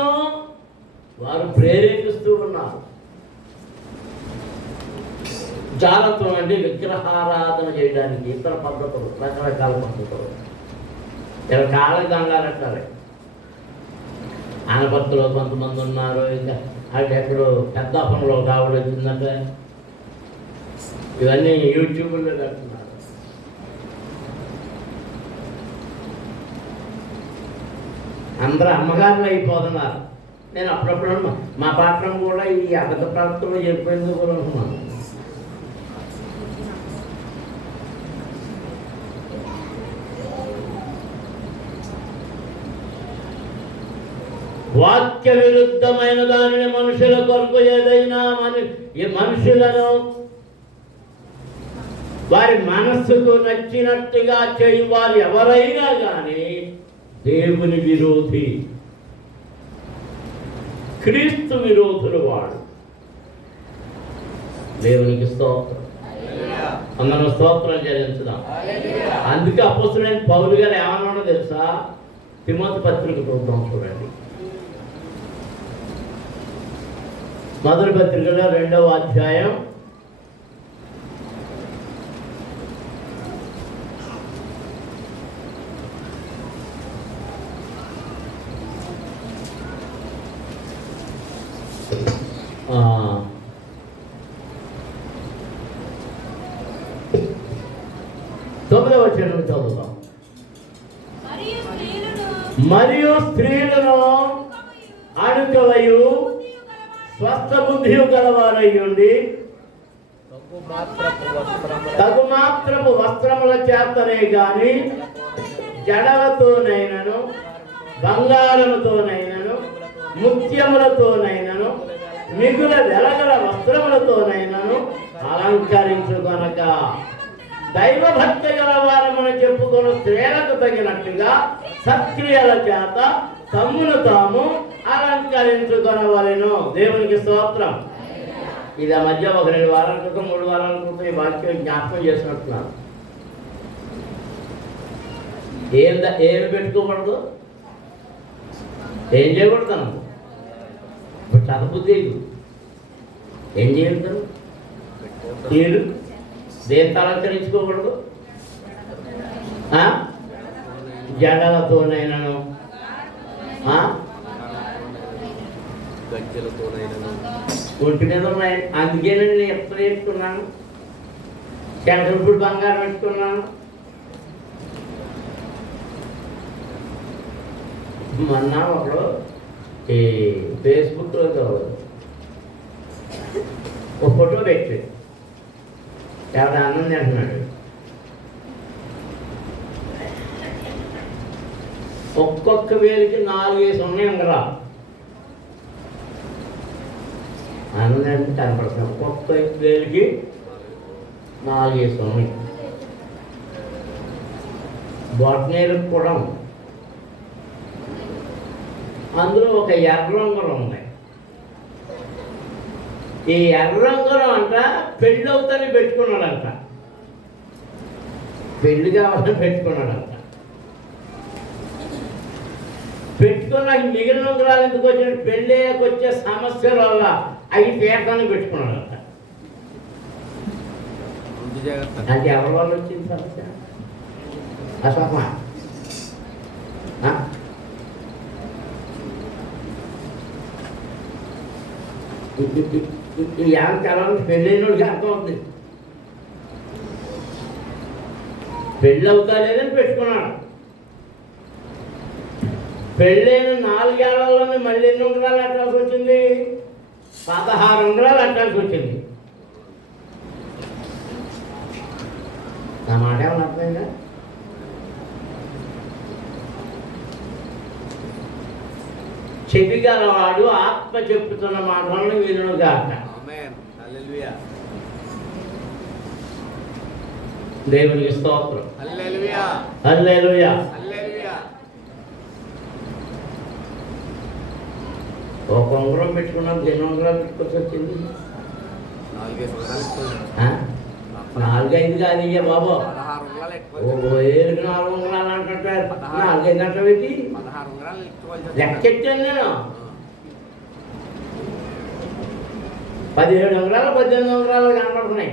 వారు ప్రేరేపిస్తూ ఉన్నారు. జారత్వం అంటే విగ్రహారాధన చేయడానికి ఇతర పద్ధతులు, రకరకాల పద్ధతులు. ఇలా కాళ్ళకి దండాలు అంటారు. ఆనపత్తులో కొంతమంది ఉన్నారు. ఇంకా అది ఎక్కడో పెద్దాపంలో ఒక ఆవిడ వచ్చిందంట. ఇవన్నీ యూట్యూబ్లో కడుతున్నారు. అందరూ అమ్మగారులు అయిపోతున్నారు. నేను అప్పుడప్పుడు మా పాత్రం కూడా ఈ అబద్ధ ప్రాంతంలో చెప్పేందుకు కూడా అనుకున్నాను. వాక్య విరుద్ధమైన దానిని మనుషుల కొరకు ఏదైనా మనుషులను వారి మనస్సుకు నచ్చినట్టుగా చేయి వారు ఎవరైనా కానీ దేవుని విరోధి, క్రీస్తు విరోధులు వాడు. దేవునికి స్తోత్రం. అందరం స్తోత్రం చెల్లించుదాం. అందుకే అపోస్తలుడైన పౌలు గారు ఏమన్నాడో తెలుసా? తిమోతి పత్రిక చూద్దాం, చూడండి. మొదటి పత్రికలో 2వ అధ్యాయం 9వ వచనం చదువుదాం. మరియు స్త్రీలను అణుకవయు స్వస్థ బుద్ధి గలవారయ్యుండి తగుమాత్రపు వస్త్రముల చేతనే గాని జడలతోనైనను బంగారముతోనైనను ముత్యములతోనైనను మిగుల వెలగల వస్త్రములతోనైనను అలంకరించుకొనక దైవభక్తి గల వారమని చెప్పుకొని స్త్రీలకు తగినట్టుగా సత్క్రియల చేత తమ్మును తాము అలంకరించుకొనవలెను. దేవునికి స్తోత్రం. ఇది ఆ మధ్య ఒక 2 వారాల క్రితం 3 వారాల క్రితం ఈ వాక్యం జ్ఞాపకం చేసినట్టున్నాను. ఏమి పెట్టుకోకూడదు, ఏం చేయకూడతాను, ఇప్పుడు చదవబుద్ధి ఏం చేయగలుగుతాను, తీరు దేంతో అలంకరించుకోకూడదు, జడలతోనైనను ఒంటి మీద ఉన్నాయి. అందుకేనండి నేను ఎప్పుడు వేసుకున్నాను, చెడప్పుడు బంగారం పెట్టుకున్నాను. మొన్న ఒకడు ఈ ఫేస్బుక్లో ఒక ఫోటో పెట్టి ఎవరి అన్నం తింటున్నాడు. ఒక్కొక్క వేలికి 4 ఉన్నాయి ఉండరా అన్నం కనపడుతుంది. ఒక్కొక్క వేలికి 4 ఉన్నాయి. బొటనవేలుకి కూడా ఉంది. అందులో ఒక ఎర్రంగురం ఉన్నాయి. ఈ ఎర్రంగురం అంట పెళ్ళి అవుతానే పెట్టుకున్నాడంట, పెళ్లి కావాలని పెట్టుకున్నాడంట. పెట్టుకున్నాక మిగిలిన ఉంగరాలు ఎందుకు వచ్చిన పెళ్ళయ్యాక వచ్చే సమస్యల వల్ల అవి పేటాన్ని పెట్టుకున్నాడంట. అది ఎవరి వల్ల వచ్చింది సమస్య? అసమా కాలం పెళ్ళైనోడికి అర్థం అవుతుంది. పెళ్ళి అవుతా లేదని పెట్టుకున్నాడు. పెళ్ళైన 4 ఏళ్లలోనే మళ్ళీ ఎన్ని ఉంగరాలు అట్టాల్సి వచ్చింది? 16 ఉంగరాలు అట్టాల్సి వచ్చింది. నా మాట ఏమన్నా అర్థమైందా? చెవిగలవాడు ఆత్మ చెప్పుతున్న మాటలను వినును గాక. దేవునికి స్తోత్రం. హల్లెలూయా హల్లెలూయా. ఒక ఉంగరం పెట్టుకున్నాం, ఎన్ని ఉంగరాలు పెట్టుకోవచ్చు వచ్చింది? 4-5 కాదు ఇయ్య బాబు. 4 ఉంగరాలు అంటుంటారు. 4-5 గంటలు పెట్టి లెక్కెట్టాను నేను. 17 ఉంగరాలు 18 ఉంగరాలు కనపడుతున్నాయి.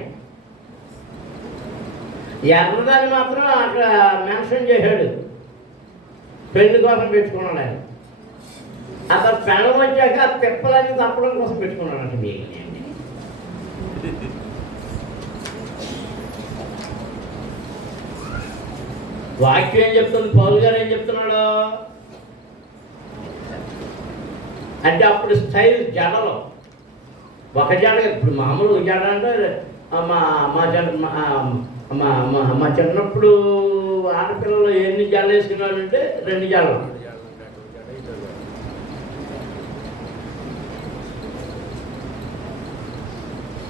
ఎర్రదాన్ని మాత్రం అక్కడ మెన్షన్ చేశాడు, పెళ్లి కోసం పెట్టుకున్నాడు ఆయన. అతను పెళ్ళం వచ్చాక తిప్పలన్నీ తప్పడం కోసం పెట్టుకున్నాడు అంటే మీకు. వాక్యం ఏం చెప్తుంది, పౌలు గారు ఏం చెప్తున్నాడు అంటే అప్పుడు స్టైల్ జడలో ఒక జడ, ఇప్పుడు మామూలు జడ అంటే మా మా జడ మా చిన్నప్పుడు ఆడపిల్లలు ఎన్ని జడలు వేసుకున్నాడంటే 2 జడలు.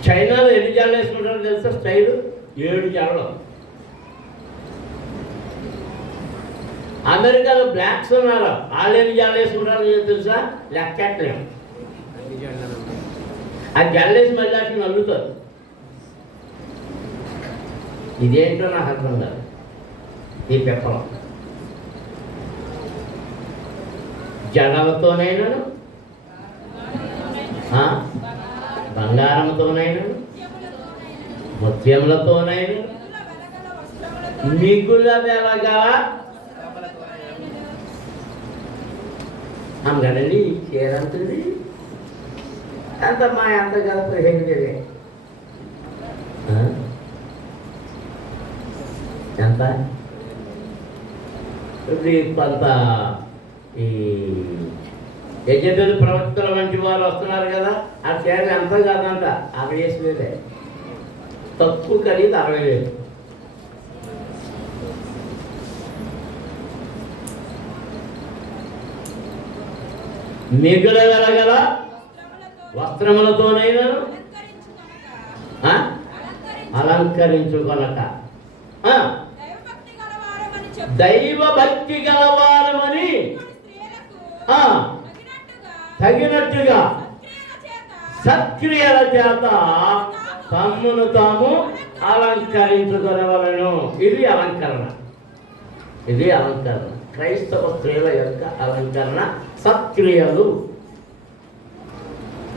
చైనాలో ఎన్ని జడలు వేసుకుంటారో తెలుసా? స్టైల్ 7 జడలు. అమెరికాలో బ్లాక్స్ ఉన్నారు, వాళ్ళు ఎన్ని జడలు వేసుకుంటారో తెలుసా? లెక్కట్లేము. ఆ జడలేసి మళ్ళీ అట్లా నల్లుతారు. ఇదేంటో నాకు అర్థం కాదు ఈ పెప్పలం. జడలతోనైనాను, బంగారంతోనైనాను, ముత్యములతోనైనా, మిగుల వెలగల కదండి. చీరంతుంది అంత మా అంత కదా 15,000 ఎంత. ఇప్పుడు కొంత ఈ యజబెలు ప్రవక్తల వంటి వారు వస్తున్నారు కదా, ఆ చీర ఎంత కాదంట 60,000, తక్కువ ఖరీదు 60,000. మిగుల వెలగల వస్త్రములతోనైనా అలంకరించుకొనక దైవ భక్తి గలవారమని తగినట్టుగా సత్క్రియల చేత తమ్మును తాము అలంకరించుకొనవలెను. ఇది అలంకరణ, ఇది అలంకరణ. క్రైస్తవ స్త్రీల యొక్క అలంకరణ సత్క్రియలు.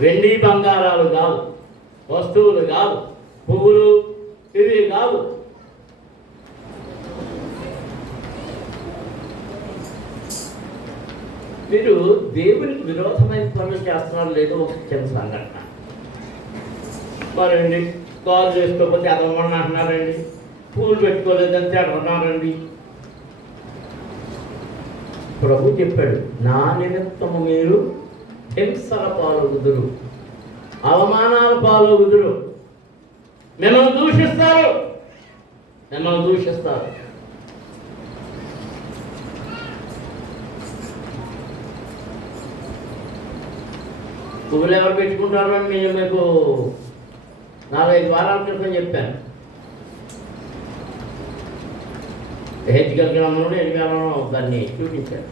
వెండి బంగారాలు కాదు, వస్తువులు కాదు, పువ్వులు ఇవి కాదు. మీరు దేవునికి విరోధమైన పనులు చేస్తున్నారు లేదో ఒక చిన్న సంఘటన. మరండి కాల్ చేసుకోకపోతే అదమని అంటున్నారండి, పూలు పెట్టుకోలేదని తిడుతున్నారండి. ప్రభు చెప్పాడు, నా నిమిత్తము మీరు హింసల పాలవుదురు, అవమానాల పాలవుదురు, మిమ్మల్ని దూషిస్తారు, మిమ్మల్ని దూషిస్తారు. పువ్వులు ఎవరు పెట్టుకుంటారు అని నేను మీకు 4-5 వారాల క్రితం చెప్పాను. హెచ్కల్ గ్రామంలో 8 దాన్ని చూపించాను.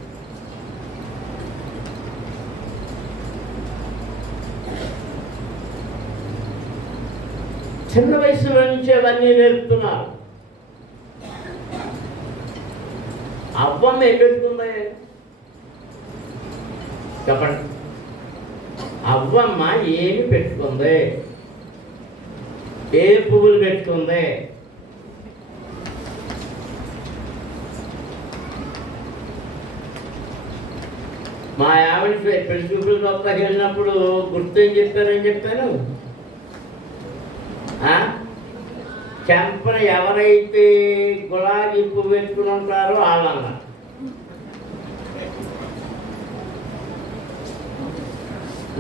చిన్న వయసులో నుంచి అవన్నీ నేర్పుతున్నారు. అవ్వమ్మ ఏం పెట్టుకుంది చెప్పండి? అవ్వమ్మ ఏమి పెట్టుకుంది? ఏ పువ్వులు పెట్టుకుంది? మా ఆవిడ పెళ్లి చూపులు కొత్తగా వెళ్ళినప్పుడు గుర్తు ఏం చెప్పాను, చెంపన ఎవరైతే గులాబీ పువ్వు పెట్టుకుని ఉంటారో వాళ్ళన్న.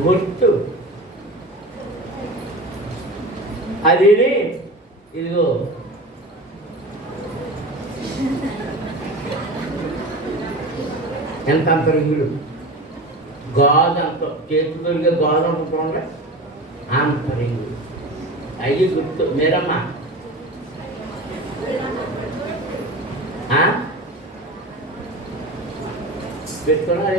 గుర్తు అది. ఇదిగో ఎంత అంతరంగుడు, గాజు అంత చేతి దొరికే గాజు అనుకుంటుండే అంతరంగుడు. అయ్యి గుర్తు. మీరమ్మా పెట్టుకున్నారు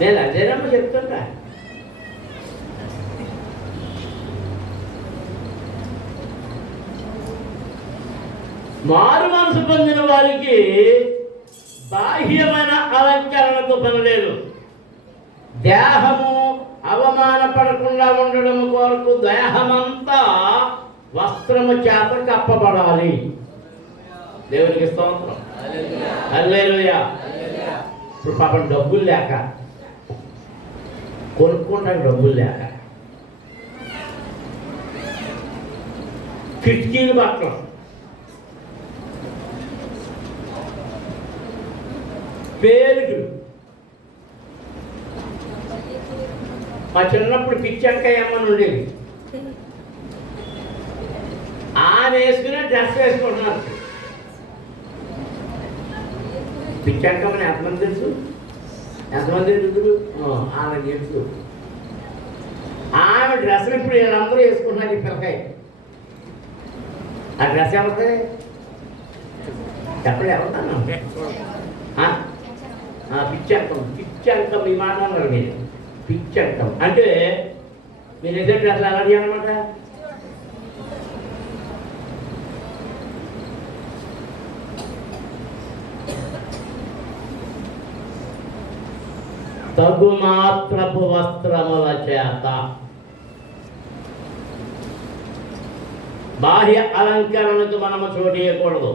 నేను అదేనమ్మ చెప్తుంటా. మారు మనసు పొందిన వారికి బాహ్యమైన అలంకరణతో పని లేదు. దేహము అవమానపడకుండా ఉండడం కొరకు దేహమంతా వస్త్రము చేత కప్పబడాలి. దేవునికి స్తోత్రం. హల్లెలూయా. ఇప్పుడు పాపం డబ్బులు లేక, కొనుక్కుంటానికి డబ్బులు లేక కిటికీలు పట్టడం, పేరుకు. మా చిన్నప్పుడు పిచ్చంకయ్యమ్మని ఉండేది. ఆమె వేసుకునే డ్రెస్ వేసుకుంటున్నారు. పిచ్చంకమ్మని ఎంతమంది తెలుసు? ఎంతమంది తెలుసు? ఆమె తెలుసు. ఆమె డ్రెస్సులు ఇప్పుడు వీళ్ళందరూ వేసుకుంటున్నారు. ఈ పిల్లకాయ ఆ డ్రెస్ ఎవరితే చెప్పండి, ఎవరుతాను? పిచ్చంకం. పిచ్చంకం ఈ మాట అన్నారు మీరు. పిచ్చంకం అంటే మీరు ఏదో డ్రెస్లు అలాంటి అనమాట. తగు మాత్రపు వస్త్రముల చేత బాహ్య అలంకరణకు మనము చోటియకూడదు.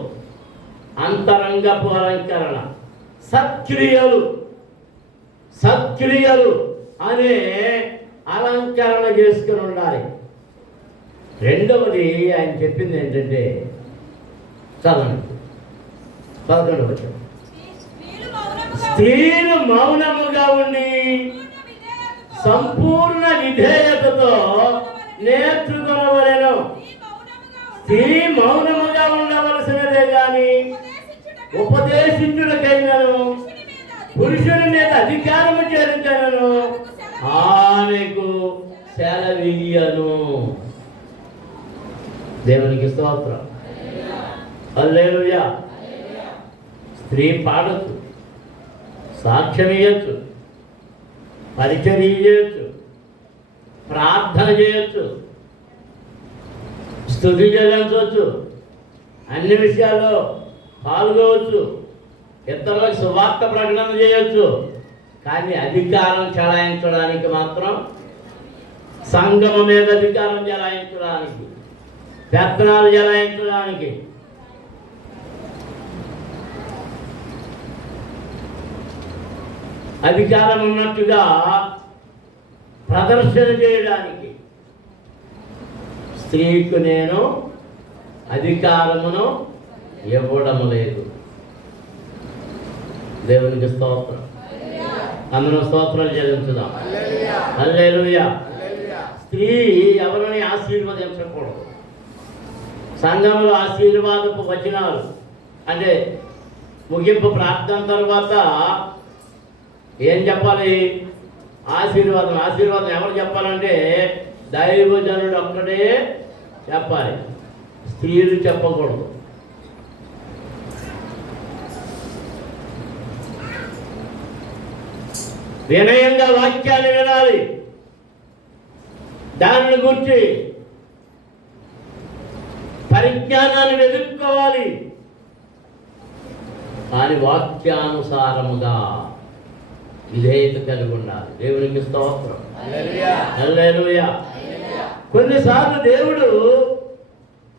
అంతరంగపు అలంకరణ, సత్క్రియలు, సత్క్రియలు అనే అలంకరణ చేసుకుని ఉండాలి. రెండవది ఆయన చెప్పింది ఏంటంటే, చదవండి 11వ వచనం. స్త్రీలు మౌనముగా ఉండి సంపూర్ణ విధేయతతో నేర్చుకొనవలెను. స్త్రీ మౌనముగా ఉండవలసినదే గాని ఉపదేశించుటకైనను పురుషుని మీద అధికారము చేరించను ఆమెకు సెలవియ్యను. దేవునికి స్తోత్రం. హల్లెలూయా. స్త్రీ పాడొచ్చు, సాక్ష్యం ఇయ్యొచ్చు, పరిచర్య చేయొచ్చు, ప్రార్థన చేయొచ్చు, స్తుతి చెల్లించవచ్చు, అన్ని విషయాల్లో పాల్గొవచ్చు, ఇతరులకు సువార్త ప్రకటన చేయొచ్చు. కానీ అధికారం చెలాయించడానికి మాత్రం, సంఘము మీద అధికారం చెలాయించడానికి, పెత్తనాలు చెలాయించడానికి, అధికారం ఉన్నట్టుగా ప్రదర్శన చేయడానికి స్త్రీకు నేను అధికారమును ఇవ్వడము లేదు. దేవునికి స్తోత్రం. అందరూ స్తోత్రాలు చెల్లించుదాం. హల్లెలూయా. స్త్రీ ఎవరిని ఆశీర్వదించకూడదు. సంఘంలో ఆశీర్వాదపు వచనాలు అంటే ముగింపు ప్రార్థన తర్వాత ఏం చెప్పాలి? ఆశీర్వాదం. ఆశీర్వాదం ఎవరు చెప్పాలంటే దైవజనుడు ఒక్కడే చెప్పాలి, స్త్రీలు చెప్పకూడదు. వినయంగా వాక్యాన్ని వినాలి, దానిని గురించి పరిజ్ఞానాన్ని వెతుక్కోవాలి. కానీ వాక్యానుసారముగా విధేయత కలిగి ఉండాలి. దేవునికి స్తోత్రం. హల్లెలూయా. కొన్నిసార్లు దేవుడు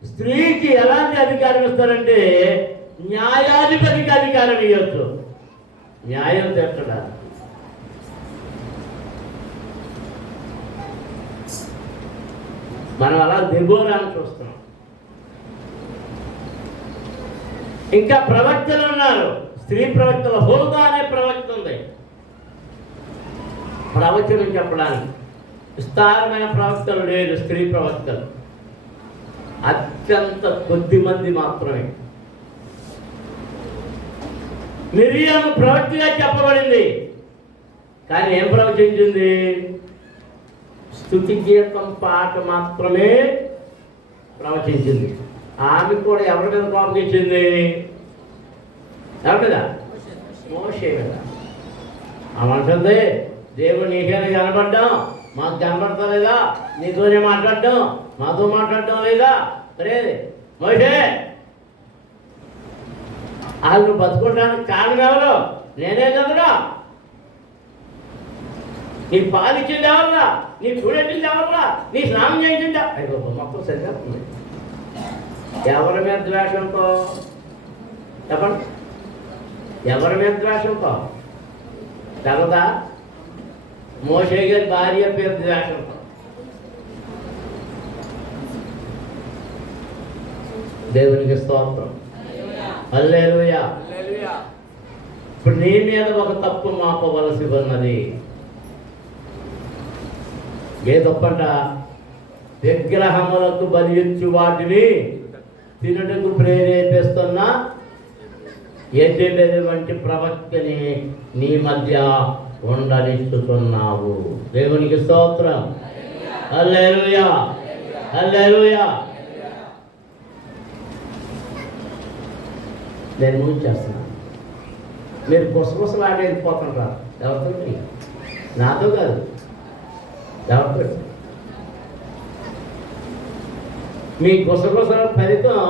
స్త్రీకి ఎలాంటి అధికారం ఇస్తారంటే న్యాయాధిపతికి అధికారం ఇవ్వచ్చు, న్యాయం తీర్చడానికి. మనం అలా దెబోరాను చూస్తున్నాం. ఇంకా ప్రవక్తలు ఉన్నారు, స్త్రీ ప్రవక్తలు. హోదా అనే ప్రవక్త ఉంది, ప్రవచనం చెప్పడానికి. విస్తారమైన ప్రవక్తలు లేరు, స్త్రీ ప్రవక్తలు అత్యంత కొద్ది మంది మాత్రమే. మిరియాము ప్రవక్తగా చెప్పబడింది, కానీ ఏం ప్రవచించింది? స్తుతి గీతం పాట మాత్రమే ప్రవచించింది. ఆమె కూడా ఎవరి మీద కోపం ఇచ్చింది? ఎవరి మీద? మోషే మీద. ఆమె అంటుంది, దేవుడు నీకేనా కనబడ్డాం, మాకు కనబడతలేదా? నీతోనే మాట్లాడడం, మాతో మాట్లాడటం లేదా? సరే మోషే వాళ్ళు బతుకోవడానికి కారణం ఎవరు? నేనే కదరా. నీ పాలిచ్చింది ఎవర్రా? నీ చూడెట్టింది ఎవర్రా? నీ స్నానం చేయించిందా? అయ్యో మొత్తం సరిపోతుంది. ఎవరి మీద ద్వేషంతో చెప్పండి, ఎవరి మీద ద్వేషంతో? తెలదా? మోషే గారి భార్య పేరు ద్వేషంతో. దేవునికి స్తోత్రం, హల్లెలూయా. ఇప్పుడు నీ మీద ఒక తప్పు మాపవలసి ఉన్నది. ఏ తప్పంట? విగ్రహములకు బలి ఇచ్చు వాటిని తినుటకు ప్రేరేపిస్తున్న యెజెబెలు వంటి ప్రవక్తని నీ మధ్య ఉండనిస్తున్నావు. దేవునికి స్తోత్రం, హల్లెలూయా, హల్లెలూయా. నేను ముగించేస్తున్నాను. మీరు గుసగుసలు ఆడి వెళ్ళిపోతుంటారు. ఎవరితో? నాతో కాదు, ఎవరితో? మీ గుసగుసల ఫలితం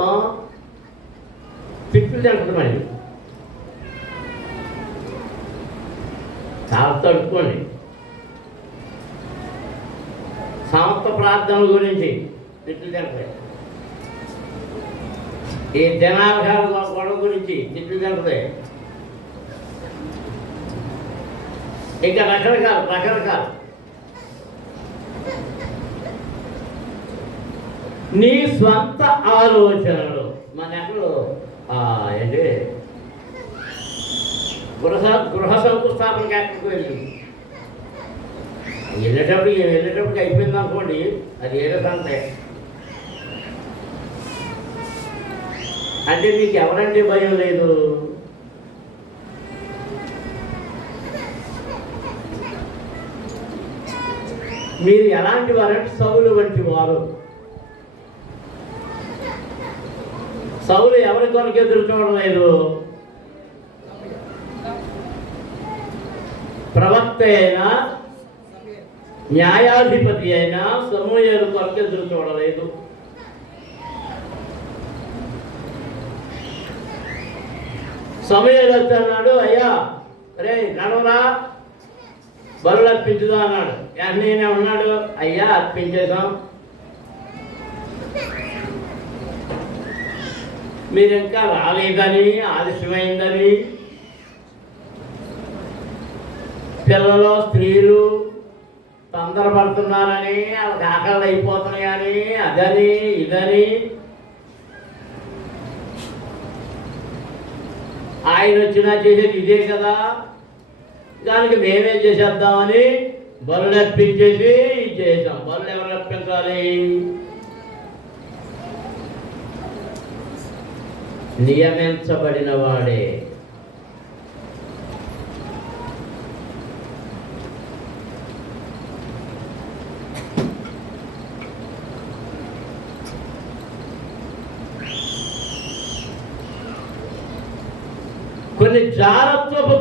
తిట్లు తింటుందండి. చాలా తడుపుకోండి. సమస్త ప్రార్థనల గురించి తిట్లు తింటాయి. ఈ జనాభాల గొడవ గురించి తిట్లు తింటుంది. ఇంకా రకరకాలు నీ స్వంత ఆలోచనలు. మన ఎక్కడో ఏంటి గృహ శంకుస్థాపనకి ఎక్కడికి వెళ్ళేటప్పటికి అయిపోయింది అనుకోండి, అది ఏదో సంతే. అంటే మీకు ఎవరంటే భయం లేదు? మీరు ఎలాంటి వారంటే సౌలు వంటి వారు. సౌలు ఎవరి కొరకు ఎదురు చూడలేదు? ప్రవక్త అయినా న్యాయాధిపతి అయినా సమూయేలు కొరకు ఎదురు చూడలేదు. సమూయేలు వచ్చన్నాడు, అయ్యా రే నడవరా, బరువులు అర్పించుదా అన్నాడు. నేనే ఉన్నాడు, అయ్యా అర్పించేసాం. మీరు ఇంకా రాలేదని, ఆలస్యమైందని, పిల్లలు స్త్రీలు తొందరపడుతున్నారని, వాళ్ళకి ఆకలి అయిపోతున్నాయని, అదని ఇదని ఆయన వచ్చినా చేసేది ఇదే కదా, దానికి మేమేం చేసేద్దామని బరులు అర్పించేసి చేసాం. బరులు ఎవరు అర్పించాలి? నియమించబడిన వాడే. కొన్ని జాగ్రత్తపు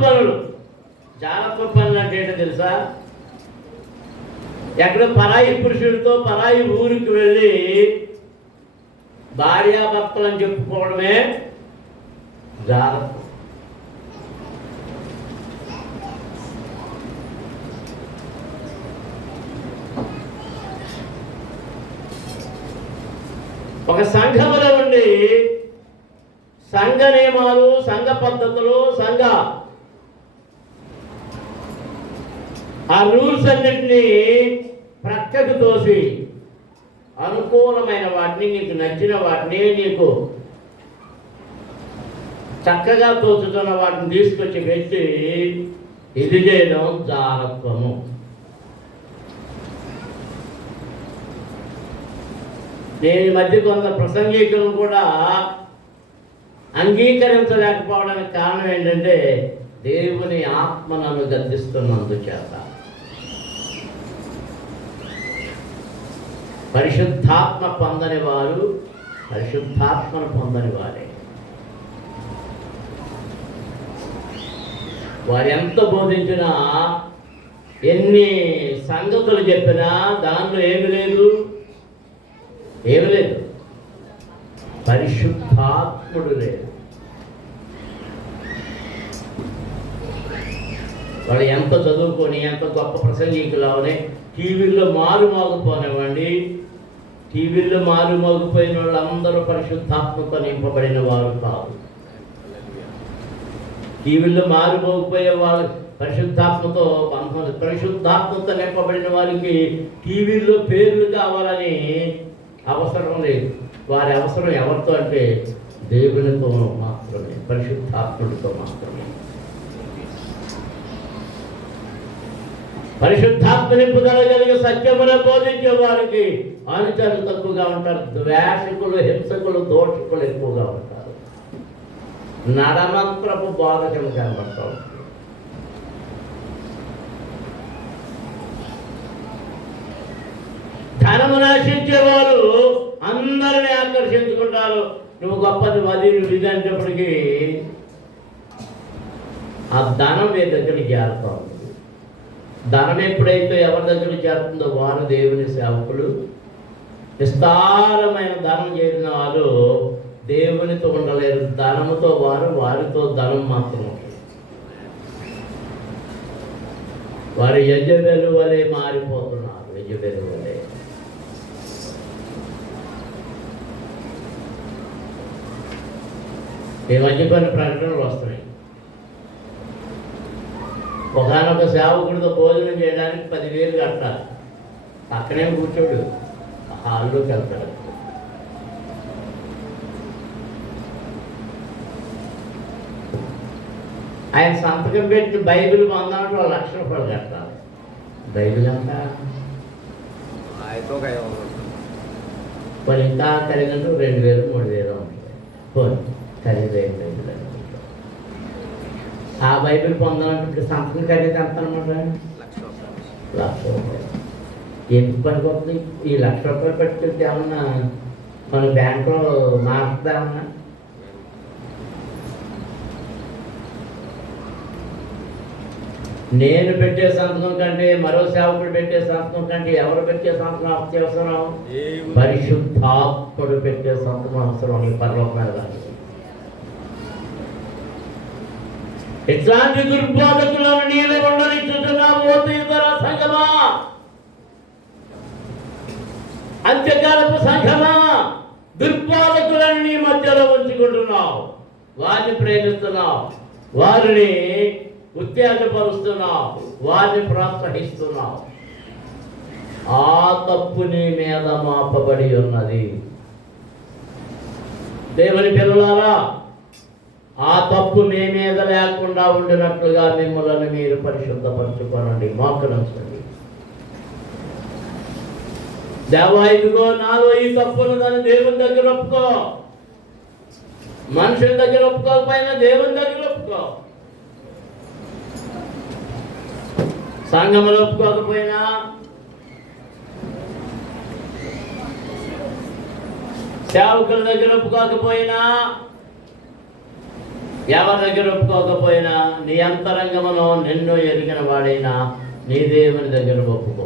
పనులు అంటే ఏంటో తెలుసా? ఎక్కడ పరాయి పురుషుడితో పరాయి ఊరికి వెళ్ళి భార్యాభర్తలను చెప్పుకోవడమే జాగ్రత్త. ఒక సంఘములో ఉండి సంఘ నియమాలు, సంఘ పద్ధతులు, ఆ రూల్స్ అన్నింటినీ ప్రక్కకు తోసి అనుకూలమైన వాటిని, నీకు నచ్చిన వాటిని, నీకు చక్కగా తోచుతున్న వాటిని తీసుకొచ్చి పెట్టి ఇది చేయడం జాగ్రత్తము. నేను ఈ మధ్య కొంత ప్రసంగికులను కూడా అంగీకరించలేకపోవడానికి కారణం ఏంటంటే దేవుని ఆత్మ నన్ను గద్దిస్తున్నందుచేత. పరిశుద్ధాత్మ పొందని వారు పరిశుద్ధాత్మను పొందని వారే. వారు ఎంత బోధించినా, ఎన్ని సంగతులు చెప్పినా దానిలో ఏమి లేదు. పరిశుద్ధాత్ముడు లేదు. వాళ్ళు ఎంత చదువుకొని ఎంత గొప్ప ప్రసంగికులు అవని టీవీల్లో మారు మోగిపోనివ్వండి. టీవీల్లో మారు మోగిపోయిన వాళ్ళందరూ పరిశుద్ధాత్మతో నింపబడిన వారు కాదు. టీవీల్లో మారు మోగిపోయే వాళ్ళు పరిశుద్ధాత్మతో పరిశుద్ధాత్మతో నింపబడిన వారికి టీవీల్లో పేర్లు కావాలని అవసరం లేదు. వారి అవసరం ఎవరితో అంటే దేవునితో మాత్రమే, పరిశుద్ధాత్ముడితో మాత్రమే. పరిశుద్ధాత్మ నింపుదల కలిగి సత్యమును బోధించే వారికి అనుచరులు తక్కువగా ఉంటారు. ద్వేషకులు, హింసకులు, దోషకులు ఎక్కువగా ఉంటారు. నడమంత్రపు బోధకం కనబడతా ఉంటుంది. ధనము నశించేవారు అందరినీ ఆకర్షించుకుంటారు. నువ్వు గొప్పది వది నువ్వు ఇది అనేటప్పటికీ ఆ ధనం మీ దగ్గరికి చేరుతా ఉంది. ధనం ఎప్పుడైతే ఎవరి దగ్గరికి చేరుతుందో వారు దేవుని సేవకులు. విస్తారమైన ధనం చేసిన వారు దేవునితో ఉండలేరు. ధనముతో వారు, వారితో ధనం మాత్రం. వారు యెజబెలు వలె మారిపోతున్నారు. యెజబెలు వలె. ఈ మధ్య కొన్ని ప్రకటనలు వస్తున్నాయి. ఒకనొక సేవకుడితో భోజనం చేయడానికి 10,000 కట్టాలి. అక్కడే కూర్చోడు, హాల్లోకి వెళ్తాడు. ఆయన సంతకం పెట్టి బైబిల్ పొందాలంటే 1,00,000 రూపాయలు కట్టాలి. బైబిల్ అంతా కొన్ని ఇంకా ఖరీదంటే 2,000, 3,000 ఉంటుంది. పోనీ ఖరీదైన బైబిల్ అనుకుంటా. ఆ బైబిల్ పొందాలంటే ఇప్పుడు సంతకం ఖరీదు ఎంత అనమాట? 1,00,000 రూపాయలు. ఎందుకు పనికొస్తుంది? ఈ 1,00,000 రూపాయలు పెట్టుకుంటే ఏమన్నా మన బ్యాంకులో మారుతుందా? ఏమన్నా నేను పెట్టే సంతకం కంటే, మరో సేవకుడు పెట్టే సంతకం కంటే ఎవరు పెట్టే సంతకం అత్యవసరం? పరిశుద్ధాత్ముడు పెట్టే సంతకం అవసరం. ఈ పరలోకమైన ఇట్లాంటి దుర్బోధకులను నీళ్ళు ఉండనిచ్చుతున్నావు. ఇతర సంఘమా, అంత్యకాలపు సంఘమా, దుర్బోధకులను నీ మధ్యలో ఉంచుకుంటున్నావు. వారిని ప్రేమిస్తున్నావు, వారిని ఉత్తేజపరుస్తున్నావు, వారిని ప్రోత్సహిస్తున్నావు. ఆ తప్పు నీ మీద మాపబడి ఉన్నది. దేవుని పిల్లలారా, ఆ తప్పు మీ మీద లేకుండా ఉండినట్లుగా మిమ్మల్ని మీరు పరిశుద్ధపరచుకోనండి. మోకరించండి. దేవా, ఇదిగో నాలో ఈ తప్పును దాన్ని దేవుని దగ్గర ఒప్పుకో. మనుషుల దగ్గర ఒప్పుకోకపోయినా దేవుని దగ్గర ఒప్పుకో. సంఘములు ఒప్పుకోకపోయినా, సేవకుల దగ్గర ఒప్పుకోకపోయినా, ఎవరి దగ్గర ఒప్పుకోకపోయినా, నీ అంతరంగములో నిన్ను ఎరిగిన వాడైనా నీ దేవుని దగ్గర ఒప్పుకో.